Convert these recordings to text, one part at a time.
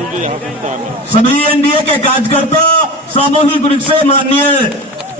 सभी एनडीए के कार्यकर्ता सामूहिक रूप से माननीय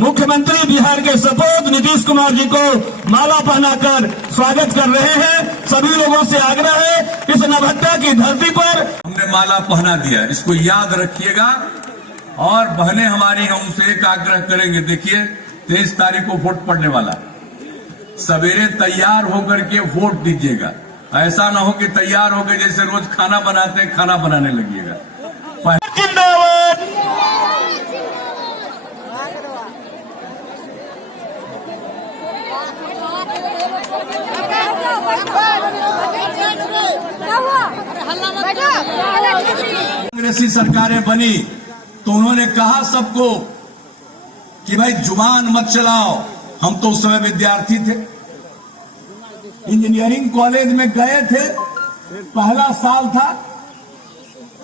मुख्यमंत्री बिहार के सपूत नीतीश कुमार जी को माला पहनाकर स्वागत कर रहे हैं। सभी लोगों से आग्रह है, इस नवहत्या की धरती पर हमने माला पहना दिया, इसको याद रखिएगा। और बहनें हमारी, हम उनसे एक आग्रह करेंगे, देखिए 23 तारीख को वोट पड़ने वाला, सवेरे तैयार होकर के वोट दीजिएगा। ऐसा ना हो कि तैयार हो गए जैसे रोज खाना बनाते हैं, खाना बनाने लगिएगा। कांग्रेसी सरकारें बनी तो उन्होंने कहा सबको कि भाई जुबान मत चलाओ। हम तो उस समय विद्यार्थी थे, इंजीनियरिंग कॉलेज में गए थे, पहला साल था,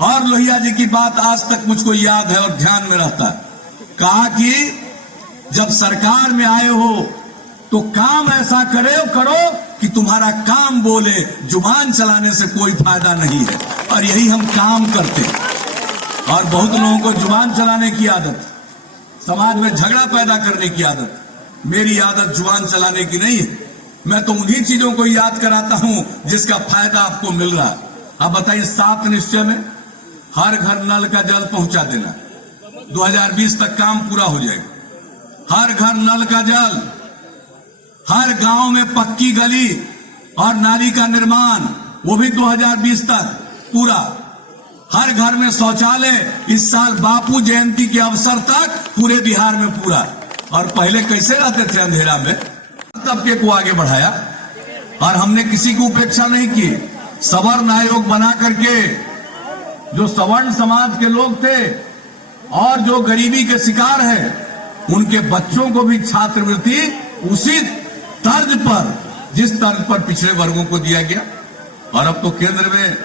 और लोहिया जी की बात आज तक मुझको याद है और ध्यान में रहता है। कहा कि जब सरकार में आए हो तो काम ऐसा करो कि तुम्हारा काम बोले, जुबान चलाने से कोई फायदा नहीं है। और यही हम काम करते हैं। और बहुत लोगों को जुबान चलाने की आदत, समाज में झगड़ा पैदा करने की आदत। मेरी आदत जुबान चलाने की नहीं है। मैं तो उन्हीं चीजों को याद कराता हूं जिसका फायदा आपको मिल रहा है। अब बताइए, 7 निश्चय में हर घर नल का जल पहुंचा देना, 2020 तक काम पूरा हो जाएगा। हर घर नल का जल, हर गांव में पक्की गली और नाली का निर्माण, वो भी 2020 तक पूरा। हर घर में शौचालय इस साल बापू जयंती के अवसर तक पूरे बिहार में पूरा। और पहले कैसे रहते थे अंधेरा में, तबके को आगे बढ़ाया और हमने किसी की उपेक्षा नहीं की। सवर्ण आयोग बना करके जो सवर्ण समाज के लोग थे और जो गरीबी के शिकार हैं, उनके बच्चों को भी छात्रवृत्ति उसी तर्ज पर, जिस तर्ज पर पिछड़े वर्गों को दिया गया। और अब तो केंद्र में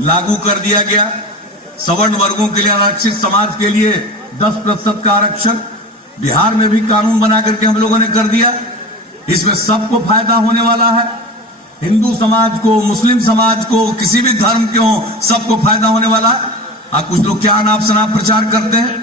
लागू कर दिया गया सवर्ण वर्गों के लिए, आरक्षित समाज के लिए 10% का आरक्षण। बिहार में भी कानून बना करके हम लोगों ने कर दिया। इसमें सबको फायदा होने वाला है, हिंदू समाज को, मुस्लिम समाज को, किसी भी धर्म के हो, सबको फायदा होने वाला है। कुछ लोग क्या अनाप शनाप प्रचार करते हैं,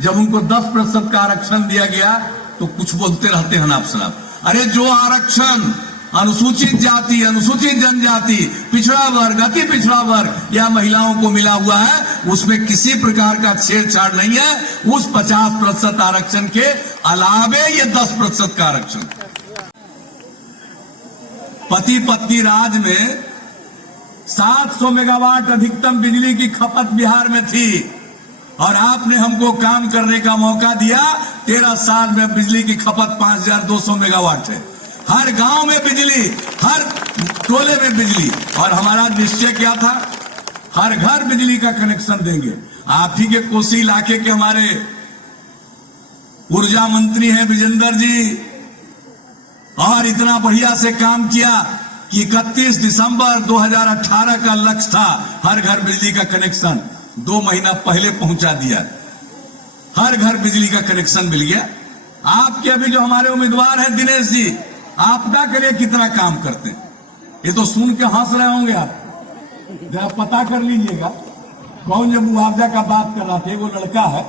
जब उनको 10% का आरक्षण दिया गया तो कुछ बोलते रहते हैं अनाप शनाप। अरे जो आरक्षण अनुसूचित जाति, अनुसूचित जनजाति, पिछड़ा वर्ग, अति पिछड़ा वर्ग या महिलाओं को मिला हुआ है, उसमें किसी प्रकार का छेड़छाड़ नहीं है। उस 50% आरक्षण के अलावे ये 10% का आरक्षण। पति पत्नी राज में 700 मेगावाट अधिकतम बिजली की खपत बिहार में थी और आपने हमको काम करने का मौका दिया। 13 साल में बिजली की खपत 5200 मेगावाट है। हर गांव में बिजली, हर टोले में बिजली। और हमारा निश्चय क्या था, हर घर बिजली का कनेक्शन देंगे। आप ही के कोसी इलाके के हमारे ऊर्जा मंत्री हैं विजेंद्र जी, और इतना बढ़िया से काम किया कि 31 दिसंबर 2018 का लक्ष्य था हर घर बिजली का कनेक्शन, 2 महीना पहले पहुंचा दिया। हर घर बिजली का कनेक्शन मिल गया। आपके अभी जो हमारे उम्मीदवार हैं दिनेश जी, आपदा के लिए कितना काम करते हैं, ये तो सुन के हंस रहे होंगे आप। जरा पता कर लीजिएगा कौन जब मुआवजा का बात कर रहा था, वो लड़का है,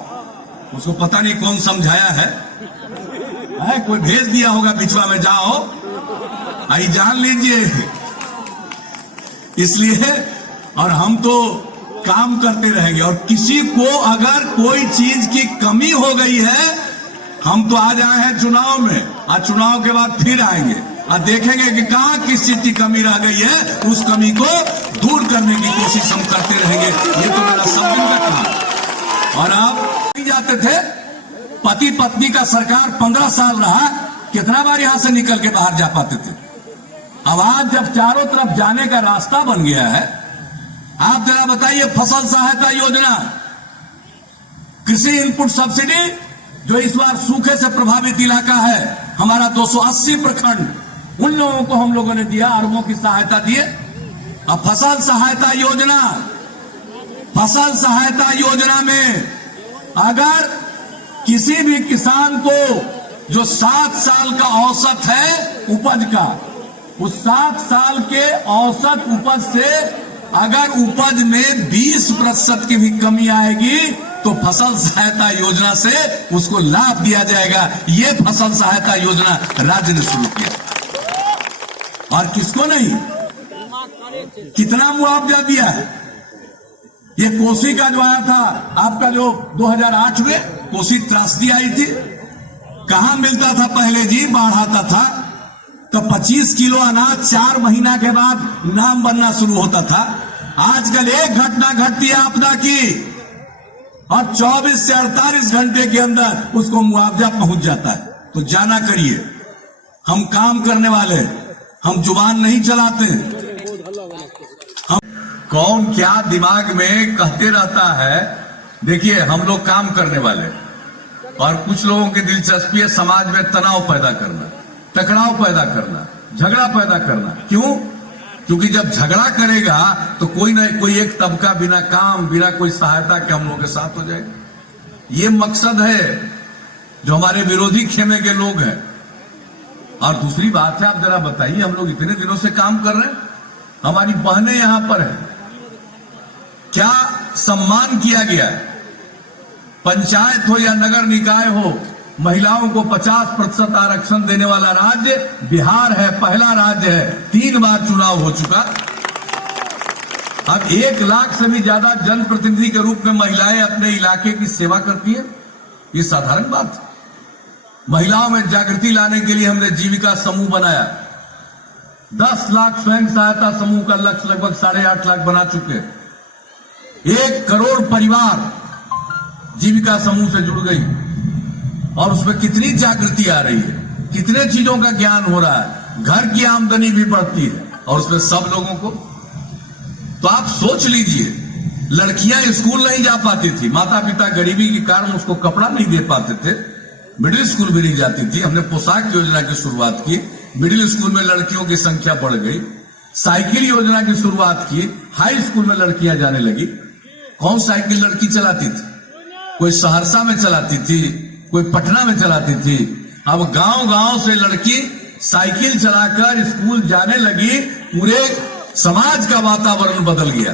उसको पता नहीं कौन समझाया है, कोई भेज दिया होगा बिचवा में, जाओ आई जान लीजिए। इसलिए और हम तो काम करते रहेंगे। और किसी को अगर कोई चीज की कमी हो गई है, हम तो आज आए हैं चुनाव में, आज चुनाव के बाद फिर आएंगे और देखेंगे कि कहां किस चीज की कमी रह गई है, उस कमी को दूर करने की कोशिश हम करते रहेंगे। ये तो मेरा सब दिन का काम। और आप जाते थे, पति पत्नी का सरकार 15 साल रहा, कितना बार यहां से निकल के बाहर जा पाते थे। अब आज जब चारों तरफ जाने का रास्ता बन गया है, आप जरा बताइए, फसल सहायता योजना, कृषि इनपुट सब्सिडी, जो इस बार सूखे से प्रभावित इलाका है हमारा 280 प्रखंड, उन लोगों को हम लोगों ने दिया, अरबों की सहायता दिए। अब फसल सहायता योजना, फसल सहायता योजना में अगर किसी भी किसान को जो 7 साल का औसत है उपज का, उस 7 साल के औसत उपज से अगर उपज में 20% की भी कमी आएगी तो फसल सहायता योजना से उसको लाभ दिया जाएगा। ये फसल सहायता योजना राज्य ने शुरू किया। और किसको नहीं, कितना मुआवजा दिया है। ये कोसी का जो आया था आपका, जो 2008 में कोसी त्रासदी आई थी, कहां मिलता था पहले जी, बाढ़ आता था तो 25 किलो अनाज 4 महीना के बाद नाम बनना शुरू होता था। आजकल एक घटना घटती है आपदा की और 24 से 48 घंटे के अंदर उसको मुआवजा पहुंच जाता है। तो जाना करिए, हम काम करने वाले, हम जुबान नहीं चलाते। हम कौन क्या दिमाग में कहते रहता है। देखिए, हम लोग काम करने वाले, और कुछ लोगों की दिलचस्पी है समाज में तनाव पैदा करना, टकराव पैदा करना, झगड़ा पैदा करना। क्यों? क्योंकि जब झगड़ा करेगा तो कोई ना कोई एक तबका बिना काम, बिना कोई सहायता के हम लोगों के साथ हो जाएगा। ये मकसद है जो हमारे विरोधी खेमे के लोग हैं। और दूसरी बात है, आप जरा बताइए, हम लोग इतने दिनों से काम कर रहे हैं, हमारी बहनें यहां पर हैं, क्या सम्मान किया गया है। पंचायत हो या नगर निकाय हो, महिलाओं को 50% आरक्षण देने वाला राज्य बिहार है, पहला राज्य है। 3 बार चुनाव हो चुका। अब 1 लाख से भी ज्यादा जनप्रतिनिधि के रूप में महिलाएं अपने इलाके की सेवा करती हैं। ये साधारण बात है। महिलाओं में जागृति लाने के लिए हमने जीविका समूह बनाया। 10 लाख स्वयं सहायता समूह का लक्ष्य लगभग 8.5 लाख बना चुके। 1 करोड़ परिवार जीविका समूह से जुड़ गई और उसमें कितनी जागृति आ रही है, कितने चीजों का ज्ञान हो रहा है, घर की आमदनी भी बढ़ती है और उसमें सब लोगों को। तो आप सोच लीजिए, लड़कियां स्कूल नहीं जा पाती थी, माता पिता गरीबी के कारण उसको कपड़ा नहीं दे पाते थे, मिडिल स्कूल भी नहीं जाती थी। हमने पोशाक योजना की शुरुआत की, मिडिल स्कूल में लड़कियों की संख्या बढ़ गई। साइकिल योजना की शुरुआत की, हाई स्कूल में लड़कियां जाने लगी। कौन साइकिल लड़की चलाती थी? कोई सहरसा में चलाती थी, कोई पटना में चलाती थी। अब गांव गांव से लड़की साइकिल चलाकर स्कूल जाने लगी। पूरे समाज का वातावरण बदल गया।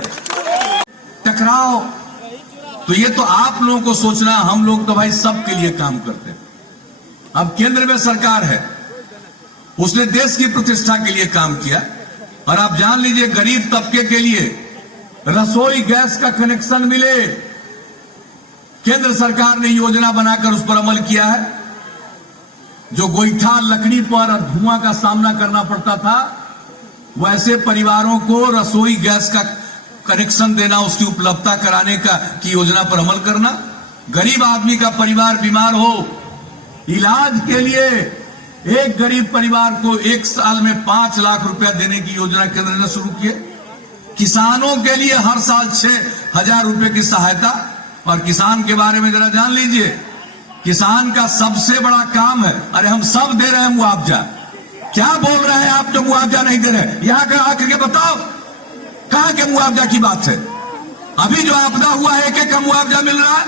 टकराव, तो ये तो आप लोगों को सोचना, हम लोग तो भाई सबके लिए काम करते हैं। अब केंद्र में सरकार है, उसने देश की प्रतिष्ठा के लिए काम किया। और आप जान लीजिए, गरीब तबके के लिए रसोई गैस का कनेक्शन मिले, केंद्र सरकार ने योजना बनाकर उस पर अमल किया है। जो गोईठा लकड़ी पर धुआं का सामना करना पड़ता था, वैसे परिवारों को रसोई गैस का कनेक्शन देना, उसकी उपलब्धता कराने का की योजना पर अमल करना। गरीब आदमी का परिवार बीमार हो, इलाज के लिए एक गरीब परिवार को 1 साल में 5 लाख रुपया देने की योजना केंद्र ने शुरू की। किसानों के लिए हर साल 6,000 रुपए की सहायता। और किसान के बारे में जरा जान लीजिए, किसान का सबसे बड़ा काम है, अरे हम सब दे रहे हैं मुआवजा। क्या बोल रहे हैं आप जो मुआवजा नहीं दे रहे? यहां का आकर के बताओ, कहां के मुआवजा की बात है? अभी जो आपदा हुआ है, एक का मुआवजा मिल रहा है।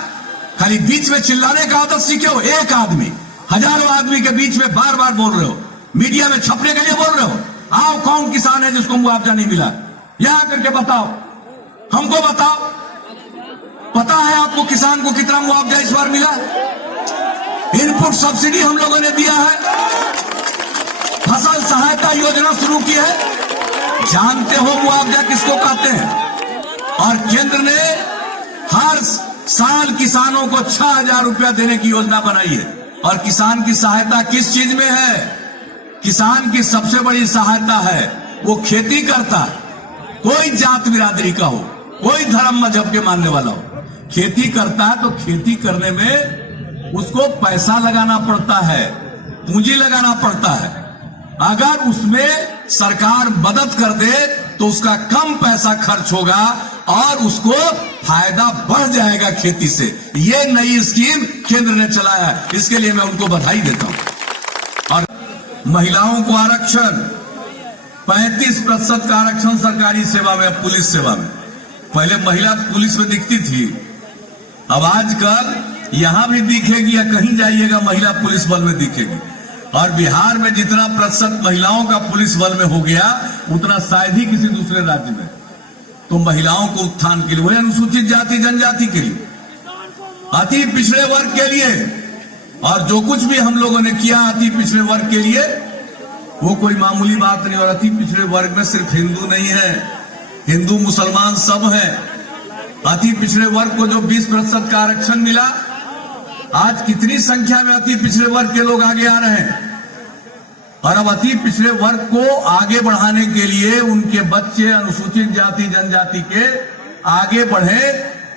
खाली बीच में चिल्लाने का आदत सीखे हो। एक आदमी हजारों आदमी के बीच में बार बार बोल रहे हो, मीडिया में छपने के लिए बोल रहे हो। आओ, कौन किसान है जिसको मुआवजा नहीं मिला? यहां करके बताओ, हमको बताओ। पता है आपको किसान को कितना मुआवजा इस बार मिला? इनपुट सब्सिडी हम लोगों ने दिया है, फसल सहायता योजना शुरू की है। जानते हो मुआवजा किसको कहते हैं? और केंद्र ने हर साल किसानों को 6,000 रुपया देने की योजना बनाई है। और किसान की सहायता किस चीज में है? किसान की सबसे बड़ी सहायता है, वो खेती करता, कोई जात बिरादरी का हो, कोई धर्म मजहब के मानने वाला हो, खेती करता है तो खेती करने में उसको पैसा लगाना पड़ता है, पूंजी लगाना पड़ता है। अगर उसमें सरकार मदद कर दे तो उसका कम पैसा खर्च होगा और उसको फायदा बढ़ जाएगा खेती से। ये नई स्कीम केंद्र ने चलाया है, इसके लिए मैं उनको बधाई देता हूं। और महिलाओं को आरक्षण, 35% का आरक्षण सरकारी सेवा में, पुलिस सेवा में। पहले महिला पुलिस में दिखती थी, अब आजकल यहां भी दिखेगी या कहीं जाइएगा महिला पुलिस बल में दिखेगी। और बिहार में जितना प्रतिशत महिलाओं का पुलिस बल में हो गया, उतना शायद ही किसी दूसरे राज्य में। तो महिलाओं को उत्थान के लिए, वही अनुसूचित जाति जनजाति के लिए, अति पिछड़े वर्ग के लिए। और जो कुछ भी हम लोगों ने किया अति पिछड़े वर्ग के लिए, वो कोई मामूली बात नहीं। और अति पिछड़े वर्ग में सिर्फ हिंदू नहीं है, हिंदू मुसलमान सब है। अति पिछड़े वर्ग को जो 20% का आरक्षण मिला, आज कितनी संख्या में अति पिछड़े वर्ग के लोग आगे आ रहे हैं। और अब अति पिछड़े वर्ग को आगे बढ़ाने के लिए उनके बच्चे अनुसूचित जाति जनजाति के आगे बढ़े,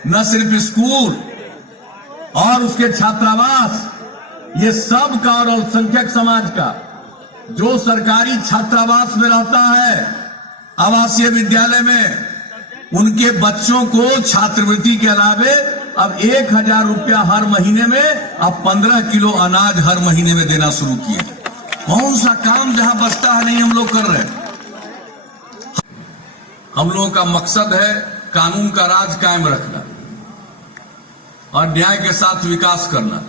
न सिर्फ स्कूल और उसके छात्रावास, ये सब का और अल्पसंख्यक समाज का जो सरकारी छात्रावास में रहता है, आवासीय विद्यालय में, उनके बच्चों को छात्रवृत्ति के अलावे अब 1000 रुपया हर महीने में, अब 15 किलो अनाज हर महीने में देना शुरू किए। कौन सा काम जहां बचता है नहीं हम लोग कर रहे हैं। हम लोगों का मकसद है कानून का राज कायम रखना और न्याय के साथ विकास करना,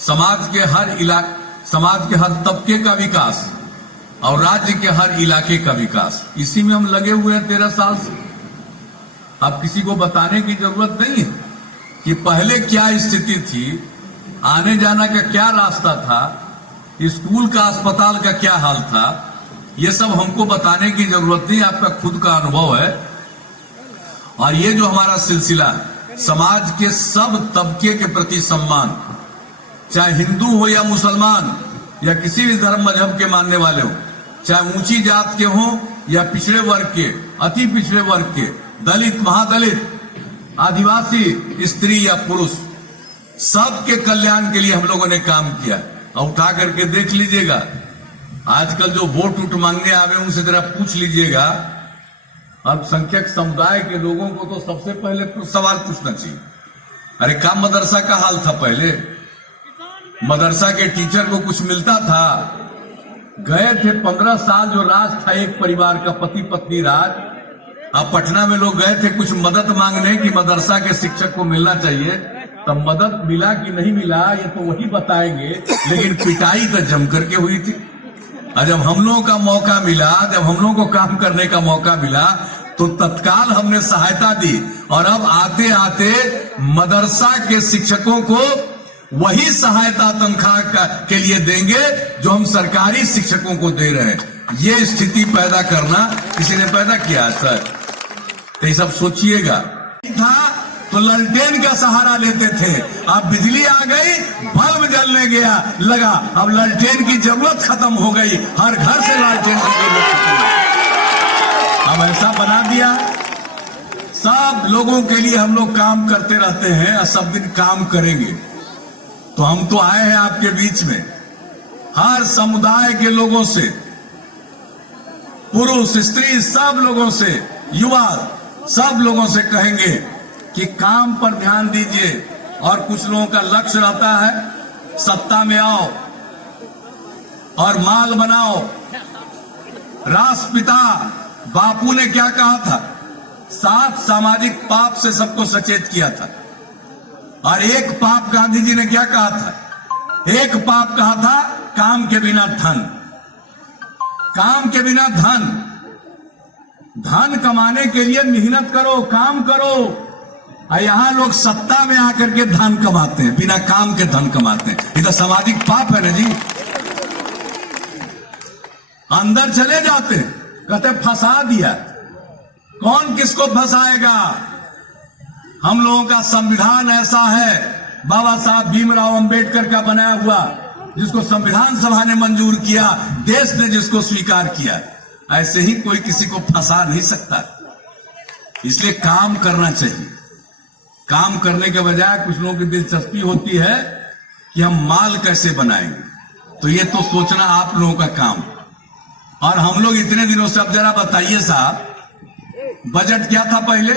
समाज के हर तबके का विकास और राज्य के हर इलाके का विकास। इसी में हम लगे हुए हैं 13 साल से। अब किसी को बताने की जरूरत नहीं है कि पहले क्या स्थिति थी, आने जाना का क्या रास्ता था, स्कूल का अस्पताल का क्या हाल था। ये सब हमको बताने की जरूरत नहीं, आपका खुद का अनुभव है। और ये जो हमारा सिलसिला है, समाज के सब तबके के प्रति सम्मान, चाहे हिंदू हो या मुसलमान या किसी भी धर्म मजहब के मानने वाले हो, चाहे ऊंची जात के हो या पिछड़े वर्ग के, अति पिछड़े वर्ग के, दलित, महादलित, आदिवासी, स्त्री या पुरुष, सबके कल्याण के लिए हम लोगों ने काम किया। और उठा करके देख लीजिएगा, आजकल जो वोट उठ मांगने आवे उनसे जरा पूछ लीजिएगा, अल्पसंख्यक समुदाय के लोगों को तो सबसे पहले सवाल पूछना चाहिए, अरे क्या मदरसा का हाल था पहले? मदरसा के टीचर को कुछ मिलता था? गए थे 15 साल जो राज था एक परिवार का, पति पत्नी राज। अब पटना में लोग गए थे कुछ मदद मांगने कि मदरसा के शिक्षक को मिलना चाहिए, तब मदद मिला कि नहीं मिला ये तो वही बताएंगे, लेकिन पिटाई तो जम करके हुई थी। और जब हम लोगों का मौका मिला, जब हम लोगों को काम करने का मौका मिला, तो तत्काल हमने सहायता दी। और अब आते आते मदरसा के शिक्षकों को वही सहायता तनख्वाह के लिए देंगे जो हम सरकारी शिक्षकों को दे रहे हैं। ये स्थिति पैदा करना किसी ने पैदा किया है सर, तो ये सब सोचिएगा। था तो ललटेन का सहारा लेते थे, अब बिजली आ गई, बल्ब जलने गया लगा, अब ललटेन की जरूरत खत्म हो गई, हर घर से ललटेन की जरूरत। अब ऐसा बना दिया, सब लोगों के लिए हम लोग काम करते रहते हैं और सब दिन काम करेंगे। तो हम तो आए हैं आपके बीच में, हर समुदाय के लोगों से, पुरुष स्त्री सब लोगों से, युवा सब लोगों से कहेंगे कि काम पर ध्यान दीजिए। और कुछ लोगों का लक्ष्य रहता है सत्ता में आओ और माल बनाओ। राष्ट्रपिता बापू ने क्या कहा था? 7 सामाजिक पाप से सबको सचेत किया था। और एक पाप गांधी जी ने क्या कहा था? एक पाप कहा था काम के बिना धन। काम के बिना धन, धन कमाने के लिए मेहनत करो, काम करो। और यहां लोग सत्ता में आकर के धन कमाते हैं, बिना काम के धन कमाते हैं। ये तो सामाजिक पाप है ना जी। अंदर चले जाते, कहते फंसा दिया। कौन किसको फंसाएगा? हम लोगों का संविधान ऐसा है, बाबा साहब भीमराव अंबेडकर का बनाया हुआ, जिसको संविधान सभा ने मंजूर किया, देश ने जिसको स्वीकार किया। ऐसे ही कोई किसी को फंसा नहीं सकता। इसलिए काम करना चाहिए। काम करने के बजाय कुछ लोगों की दिलचस्पी होती है कि हम माल कैसे बनाएंगे। तो ये तो सोचना आप लोगों का काम। और हम लोग इतने दिनों से, अब जरा बताइए साहब, बजट क्या था पहले?